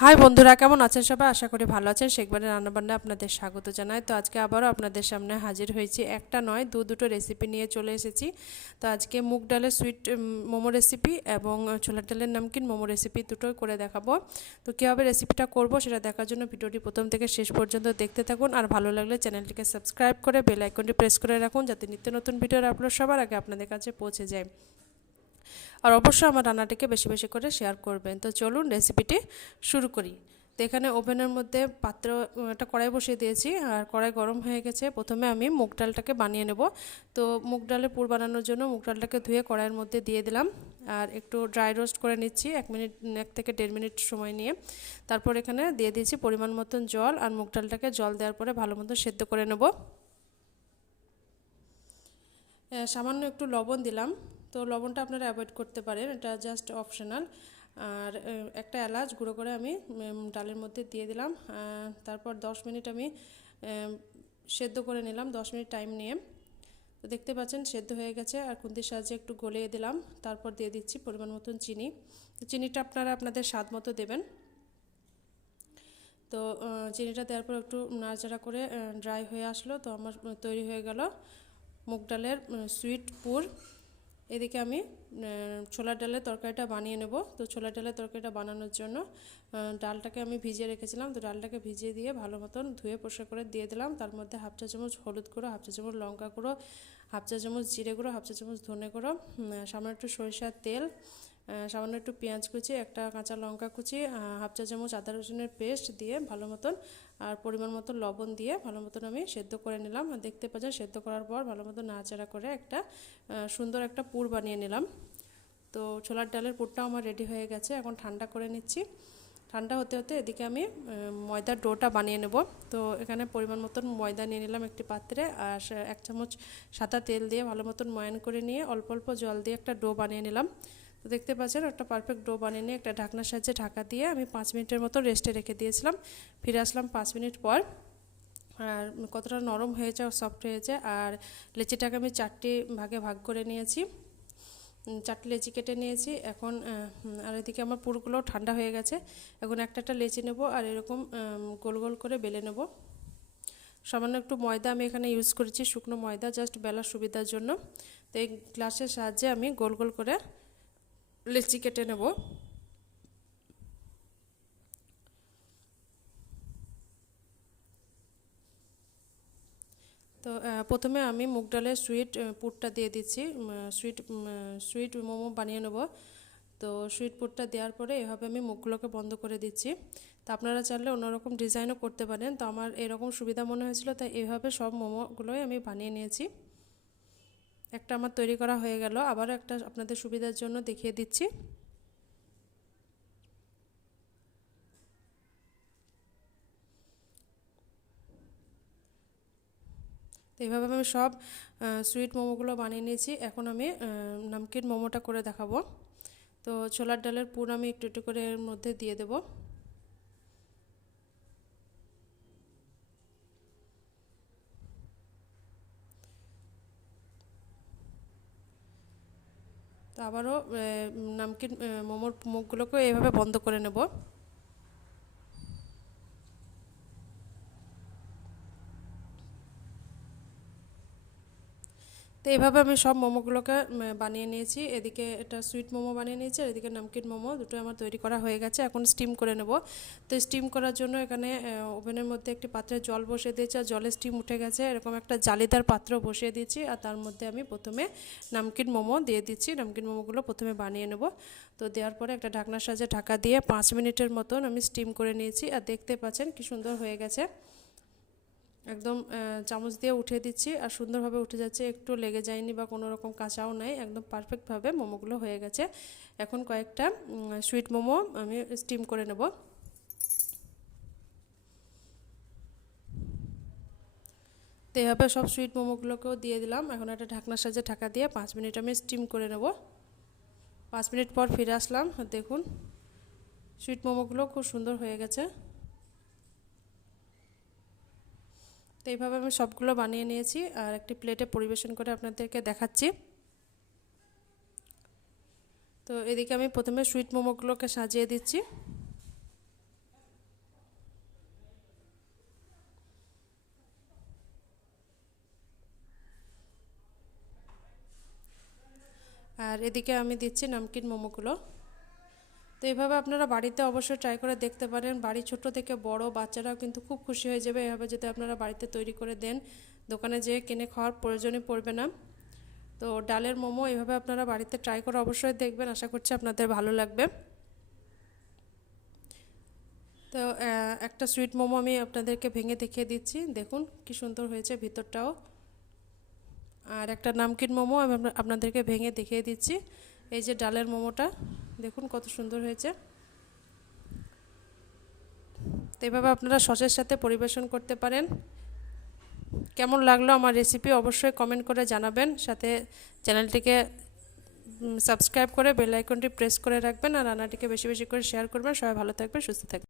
High বন্ধুরা, কেমন আছেন সবাই? আশা করি ভালো আছেন। শেখ বাড়ির রান্নাবান্না আপনাদের স্বাগত জানাই। তো আজকে আবারও আপনাদের সামনে হাজির হয়েছি। একটা নয়, দুটো রেসিপি নিয়ে চলে এসেছি। তো আজকে মুগ ডালের সুইট মোমো রেসিপি এবং ছোলার ডালের নামকিন মোমো রেসিপি দুটোই করে দেখাবো। তো কীভাবে রেসিপিটা করব সেটা দেখার জন্য ভিডিওটি প্রথম থেকে শেষ পর্যন্ত দেখতে থাকুন। আর ভালো লাগলে চ্যানেলটিকে সাবস্ক্রাইব করে বেল আইকনটি প্রেস করে রাখুন, যাতে নিত্য নতুন ভিডিওর আপলোড সবার আগে আপনাদের কাছে পৌঁছে যায়। আর অবশ্যই আমার রান্নাটিকে বেশি বেশি করে শেয়ার করবেন। তো চলুন রেসিপিটি শুরু করি। তো এখানে ওভেনের মধ্যে একটা কড়াই বসিয়ে দিয়েছি, আর কড়াই গরম হয়ে গেছে। প্রথমে আমি মুগ ডালটাকে বানিয়ে নেব। তো মুগ ডালের পুর বানানোর জন্য মুগ ডালটাকে ধুয়ে কড়াইয়ের মধ্যে দিয়ে দিলাম, আর একটু ড্রাই রোস্ট করে নিচ্ছি 1 থেকে 1.5 মিনিট সময় নিয়ে। তারপর এখানে দিয়ে দিয়েছি পরিমাণ মতন জল, আর মুগ ডালটাকে জল দেওয়ার পরে ভালো মতো সেদ্ধ করে নেব। সামান্য একটু লবণ দিলাম। তো লবণটা আপনারা অ্যাভয়েড করতে পারেন, এটা জাস্ট অপশনাল। আর একটা এলাচ গুঁড়ো করে আমি ডালের মধ্যে দিয়ে দিলাম। তারপর 10 মিনিট আমি সেদ্ধ করে নিলাম, 10 মিনিট টাইম নিয়ে। তো দেখতে পাচ্ছেন সেদ্ধ হয়ে গেছে, আর খুন্তির সাহায্যে একটু গলিয়ে দিলাম। তারপর দিয়ে দিচ্ছি পরিমাণ মতন চিনি। চিনিটা আপনারা আপনাদের স্বাদ মতো দেবেন। তো চিনিটা দেওয়ার পর একটু নাড়াচাড়া করে ড্রাই হয়ে আসলো। তো আমার তৈরি হয়ে গেল মুগ ডালের সুইট পুর। এদিকে আমি ছোলার ডালের তরকারিটা বানিয়ে নেব। তো ছোলার ডালের তরকারিটা বানানোর জন্য ডালটাকে আমি ভিজিয়ে রেখেছিলাম। তো ডালটাকে ভিজিয়ে দিয়ে ভালো মতন ধুয়ে পরিষ্কার করে দিয়ে দিলাম। তার মধ্যে 1/2 চা চামচ হলুদ গুঁড়ো, 1/2 চা চামচ লঙ্কা গুঁড়ো, 1/2 চা চামচ জিরে গুঁড়ো, 1/2 চা চামচ ধনে গুঁড়ো, সামান্য একটু সরিষার তেল, সামান্য একটু পেঁয়াজ কুচি, একটা কাঁচা লঙ্কা কুচি, 1/2 চা চামচ আদা রসুনের পেস্ট দিয়ে ভালো মতন, আর পরিমাণ মতো লবণ দিয়ে ভালো মতন আমি সেদ্ধ করে নিলাম। দেখতে পাচ্ছেন সেদ্ধ করার পর ভালো মতো নাড়াচাড়া করে একটা সুন্দর একটা পুর বানিয়ে নিলাম। তো ছোলার ডালের পুরটাও আমার রেডি হয়ে গেছে। এখন ঠান্ডা করে নিচ্ছি। ঠান্ডা হতে হতে এদিকে আমি ময়দার ডোটা বানিয়ে নেব। তো এখানে পরিমাণ মতন ময়দা নিয়ে নিলাম একটি পাত্রে, আর 1 চামচ সাদা তেল দিয়ে ভালো মতন ময়ান করে নিয়ে অল্প অল্প জল দিয়ে একটা ডো বানিয়ে নিলাম। তো দেখতে পাচ্ছেন একটা পারফেক্ট ডো বানিয়ে নিয়ে একটা ঢাকনার সাহায্যে ঢাকা দিয়ে আমি 5 মিনিটের মতো রেস্টে রেখে দিয়েছিলাম। ফিরে আসলাম 5 মিনিট পর। আর কতটা নরম হয়েছে, সফট হয়েছে। আর লেচিটাকে আমি 4টি ভাগে ভাগ করে নিয়েছি, 4টি লেচি কেটে নিয়েছি। এখন আর এদিকে আমার পুরগুলো ঠান্ডা হয়ে গেছে। এখন একটা একটা লেচি নেব, আর এরকম গোল গোল করে বেলে নেব। সামান্য একটু ময়দা আমি এখানে ইউজ করেছি, শুকনো ময়দা, জাস্ট বেলার সুবিধার জন্য। তো এই গ্লাসের সাহায্যে আমি গোল গোল করে লেচি কেটে নেব। তো প্রথমে আমি মুগ ডালের সুইট পুরটা দিয়ে দিচ্ছি। সুইট মোমো বানিয়ে নেব। তো সুইট পুরটা দেওয়ার পরে এভাবে আমি মুখগুলোকে বন্ধ করে দিচ্ছি। তো আপনারা চাইলে অন্যরকম ডিজাইনও করতে পারেন। তো আমার এরকম সুবিধা মনে হয়েছিল, তাই এভাবে সব মোমোগুলোই আমি বানিয়ে নিয়েছি। একটা আমার তৈরি করা হয়ে গেল, আবারও একটা আপনাদের সুবিধার জন্য দেখিয়ে দিচ্ছি। তো এইভাবে আমি সব সুইট মোমোগুলো বানিয়ে নিয়েছি। এখন আমি নামকিন মোমোটা করে দেখাবো। তো ছোলার ডালের পুর আমি একটু একটু করে এর মধ্যে দিয়ে দেব। তো আবারও নামকিন মোমোর মুখগুলোকে এইভাবে বন্ধ করে নেব। তো এইভাবে আমি সব মোমোগুলোকে বানিয়ে নিয়েছি। এদিকে এটা সুইট মোমো বানিয়ে নিয়েছি, আর এদিকে নামকিন মোমো, দুটো আমার তৈরি করা হয়ে গেছে। এখন স্টিম করে নেব। তো স্টিম করার জন্য এখানে ওভেনের মধ্যে একটি পাত্রে জল বসিয়ে দিয়েছি, আর জলে স্টিম উঠে গেছে। এরকম একটা জালিদার পাত্র বসিয়ে দিয়েছি, আর তার মধ্যে আমি প্রথমে নামকিন মোমো দিয়ে দিচ্ছি। নামকিন মোমোগুলো প্রথমে বানিয়ে নেব। তো দেওয়ার পরে একটা ঢাকনার সাহায্যে ঢাকা দিয়ে 5 মিনিটের মতন আমি স্টিম করে নিয়েছি। আর দেখতে পাচ্ছেন কি সুন্দর হয়ে গেছে। একদম চামচ দিয়ে উঠিয়ে দিচ্ছি, আর সুন্দরভাবে উঠে যাচ্ছে, একটু লেগে যায়নি বা কোনো রকম কাঁচাও নাই, একদম পারফেক্টভাবে মোমোগুলো হয়ে গেছে। এখন কয়েকটা সুইট মোমো আমি স্টিম করে নেব। তো এভাবে সব সুইট মোমোগুলোকেও দিয়ে দিলাম। এখন একটা ঢাকনার সাহায্যে ঢাকা দিয়ে 5 মিনিট আমি স্টিম করে নেব। 5 মিনিট পর ফিরে আসলাম। দেখুন সুইট মোমোগুলো খুব সুন্দর হয়ে গেছে। তো এইভাবে আমি সবগুলো বানিয়ে নিয়েছি, আর একটি প্লেটে পরিবেশন করে আপনাদেরকে দেখাচ্ছি। তো এদিকে আমি প্রথমে সুইট মোমোগুলোকে সাজিয়ে দিচ্ছি। আর এদিকে আমি দিচ্ছি নামকিন মোমোগুলো। তো এইভাবে আপনারা বাড়িতে অবশ্যই ট্রাই করে দেখতে পারেন। বাড়ি ছোট থেকে বড় বাচ্চারাও কিন্তু খুব খুশি হয়ে যাবে এভাবে যদি আপনারা বাড়িতে তৈরি করে দেন। দোকানে যেয়ে কিনে খাওয়ার প্রয়োজনই পড়বে না। তো ডালের মোমো এভাবে আপনারা বাড়িতে ট্রাই করে অবশ্যই দেখবেন, আশা করছি আপনাদের ভালো লাগবে। তো একটা সুইট মোমো আমি আপনাদেরকে ভেঙে দেখিয়ে দিচ্ছি, দেখুন কি সুন্দর হয়েছে ভিতরটাও। আর একটা নামকিন মোমো আমি আপনাদেরকে ভেঙে দেখিয়ে দিচ্ছি। এই যে ডালের মোমোটা দেখুন কত সুন্দর হয়েছে। তো এভাবে আপনারা সসের সাথে পরিবেশন করতে পারেন। কেমন লাগলো আমার রেসিপি অবশ্যই কমেন্ট করে জানাবেন, সাথে চ্যানেলটিকে সাবস্ক্রাইব করে বেল আইকনটি প্রেস করে রাখবেন, আর রান্নাটিকে বেশি বেশি করে শেয়ার করবেন। সবাই ভালো থাকবেন, সুস্থ থাকবেন।